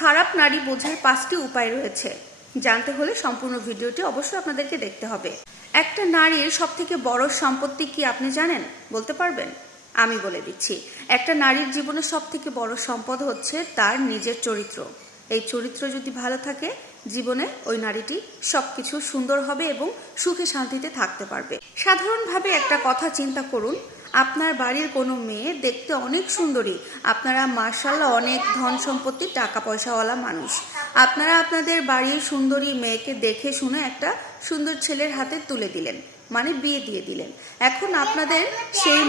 খারাপ নারী বোঝার পাঁচটি উপায় রয়েছে। জানতে হলে সম্পূর্ণ ভিডিওটি অবশ্যই আপনাদেরকে দেখতে হবে। একটা নারীর সব থেকে বড় সম্পত্তি কি আপনি জানেন? বলতে পারবেন? আমি বলে দিচ্ছি। একটা নারীর জীবনে সব থেকে বড় সম্পদ হচ্ছে তার নিজের চরিত্র। এই চরিত্র যদি ভালো থাকে, জীবনে ওই নারীটি সবকিছু সুন্দর হবে এবং সুখে শান্তিতে থাকতে পারবে। সাধারণভাবে একটা কথা চিন্তা করুন আপনার বাড়ির কোনো মেয়ে দেখতে অনেক সুন্দরী। আপনারা মার্শাল্লাহ অনেক ধন সম্পত্তি টাকা পয়সাওয়ালা মানুষ। আপনারা আপনাদের বাড়ির সুন্দরী মেয়েকে দেখে শুনে একটা সুন্দর ছেলের হাতে তুলে দিলেন মানে বিয়ে দিয়ে দিলেন। এখন আপনাদের সেই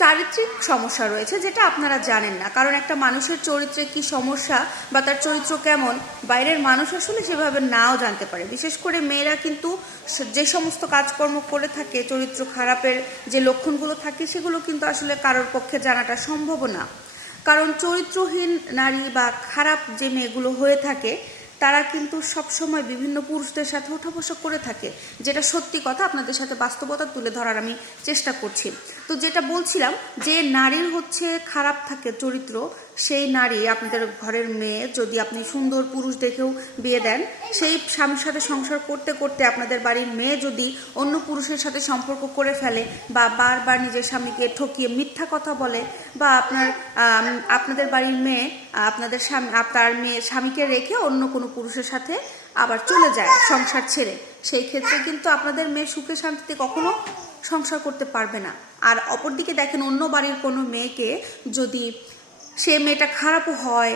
চারিত্রিক সমস্যা রয়েছে, যেটা আপনারা জানেন না। কারণ একটা মানুষের চরিত্রে কি সমস্যা বা তার চরিত্র কেমন, বাইরের মানুষ আসলে সেভাবে নাও জানতে পারে। বিশেষ করে মেয়েরা কিন্তু যে সমস্ত কাজকর্ম করে থাকে, চরিত্র খারাপের যে লক্ষণগুলো থাকে, সেগুলো কিন্তু আসলে কারোর পক্ষে জানাটা সম্ভব না। কারণ চরিত্রহীন নারী বা খারাপ যে মেয়েগুলো হয়ে থাকে, তারা কিন্তু সবসময় বিভিন্ন পুরুষদের সাথে ওঠা বসা করে থাকে, যেটা সত্যি কথা। আপনাদের সাথে বাস্তবতা তুলে ধরার আমি চেষ্টা করছি। তো যেটা বলছিলাম যে নারীর হচ্ছে খারাপ থাকে চরিত্র, সেই নারী আপনাদের ঘরের মেয়ে যদি আপনি সুন্দর পুরুষ দেখেও বিয়ে দেন, সেই স্বামীর সাথে সংসার করতে করতে আপনাদের বাড়ির মেয়ে যদি অন্য পুরুষের সাথে সম্পর্ক করে ফেলে বা বারবার নিজের স্বামীকে ঠকিয়ে মিথ্যা কথা বলে বা আপনার আপনাদের বাড়ির মেয়ে, আপনাদের স্বামী, আপনার মেয়ে স্বামীকে রেখে অন্য কোনো পুরুষের সাথে আবার চলে যায় সংসার ছেড়ে, সেই ক্ষেত্রে কিন্তু আপনাদের মেয়ে সুখে শান্তিতে কখনো সংসার করতে পারবে না। আর অপরদিকে দেখেন অন্য বাড়ির কোনো মেয়েকে যদি সে মেয়েটা খারাপও হয়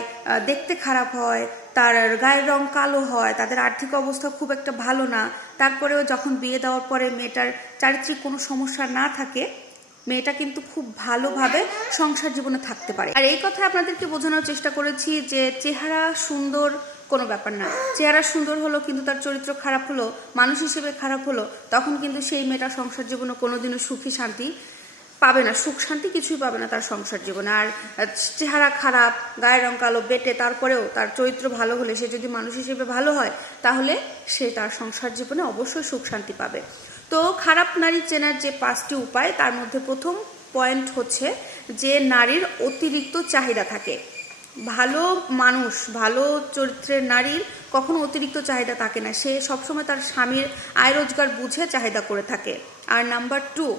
দেখতে খারাপ হয়, তার গায়ের রং কালো হয়, তাদের আর্থিক অবস্থা খুব একটা ভালো না, তারপরেও যখন বিয়ে দেওয়ার পরে মেয়েটার চারিত্রিক কোনো সমস্যা না থাকে, মেয়েটা কিন্তু খুব ভালোভাবে সংসার জীবনে থাকতে পারে। আর এই কথা আপনাদেরকে বোঝানোর চেষ্টা করেছি যে, চেহারা সুন্দর কোনো ব্যাপার না। চেহারা সুন্দর হলো কিন্তু তার চরিত্র খারাপ হলো, মানুষ হিসেবে খারাপ হলো, তখন কিন্তু সেই মেয়েটা সংসার জীবনে কোনোদিনও সুখী শান্তি পাবে না। সুখ শান্তি কিছুই পাবে না তার সংসার জীবনে। আর চেহারা খারাপ, গায়ের রং কালো, বেটে, তারপরেও তার চরিত্র ভালো হলে, সে যদি মানুষ হিসেবে ভালো হয়, তাহলে সে তার সংসার জীবনে অবশ্যই সুখ শান্তি পাবে। তো খারাপ নারী চেনার যে পাঁচটি উপায়, তার মধ্যে প্রথম পয়েন্ট হচ্ছে যে নারীর অতিরিক্ত চাহিদা থাকে। ভালো মানুষ, ভালো চরিত্রের নারীর কখনো অতিরিক্ত চাহিদা থাকে না। সে সবসময় তার স্বামীর আয় রোজগার বুঝে চাহিদা করে থাকে। আর নাম্বার টু,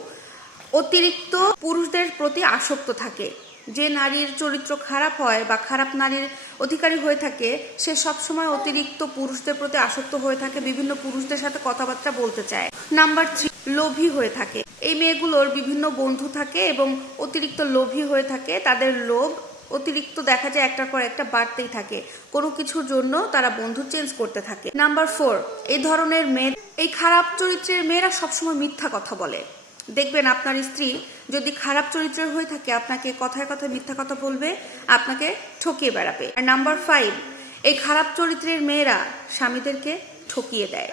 অতিরিক্ত পুরুষদের প্রতি আসক্ত থাকে। যে নারীর চরিত্র খারাপ হয় বা খারাপ নারীর অধিকারী হয়ে থাকে, সে সবসময় অতিরিক্ত পুরুষদের প্রতি আসক্ত হয়ে থাকে, বিভিন্ন পুরুষদের সাথে কথাবার্তা বলতে চায়। নাম্বার থ্রি, লোভী হয়ে থাকে। এই মেয়েগুলোর বিভিন্ন বন্ধু থাকে এবং অতিরিক্ত লোভী হয়ে থাকে। তাদের লোভ অতিরিক্ত দেখা যায় একটার পর একটা বাড়তেই থাকে। কোনো কিছুর জন্য তারা বন্ধু চেঞ্জ করতে থাকে। নাম্বার ফোর এই ধরনের মেয়ে এই খারাপ চরিত্রের মেয়েরা সবসময় মিথ্যা কথা বলে। দেখবেন আপনার স্ত্রী যদি খারাপ চরিত্রের হয়ে থাকে, আপনাকে কথায় কথায় মিথ্যা কথা বলবে, আপনাকে ঠকিয়ে বেড়াবে। আর নাম্বার ফাইভ এই খারাপ চরিত্রের মেয়েরা স্বামীদেরকে ঠকিয়ে দেয়।